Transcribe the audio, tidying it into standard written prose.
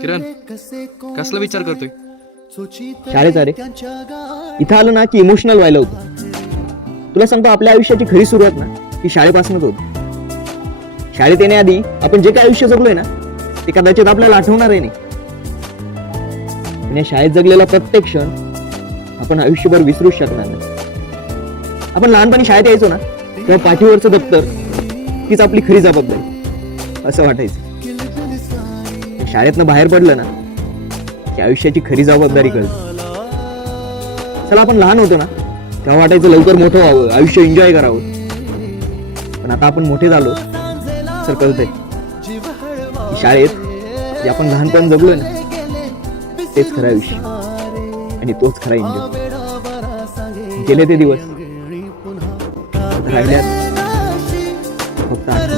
किरण, कसला विचार करतोय? शाळेचा रे. इथं आलं ना की इमोशनल व्हायला होतं. तुला सांगतो, आपल्या आयुष्याची खरी सुरुवात ना ती शाळेपासूनच होती. शाळेत येण्याआधी आपण जे काही आयुष्य जगलोय ना ते कदाचित आपल्याला आठवणार आहे नाही. पण या शाळेत जगलेला प्रत्येक क्षण आपण आयुष्यभर विसरूच शकणार नाही. आपण लहानपणी शाळेत यायचो ना तेव्हा पाठीवरचं दप्तर तीच आपली खरी जबाबदारी असं वाटायचं. शाळेतनं बाहेर पडलं ना की आयुष्याची खरी जबाबदारी कळते. चला, आपण लहान होतो ना तेव्हा वाटायचं लवकर मोठं व्हावं, आयुष्य एन्जॉय करावं. पण आता आपण मोठे झालो तर कळतंय शाळेत जे आपण लहानपण जगलोय ना तेच खरं आयुष्य आणि तोच खरा एन्जॉय. गेले ते दिवस राहिल्यात फक्त आठवण.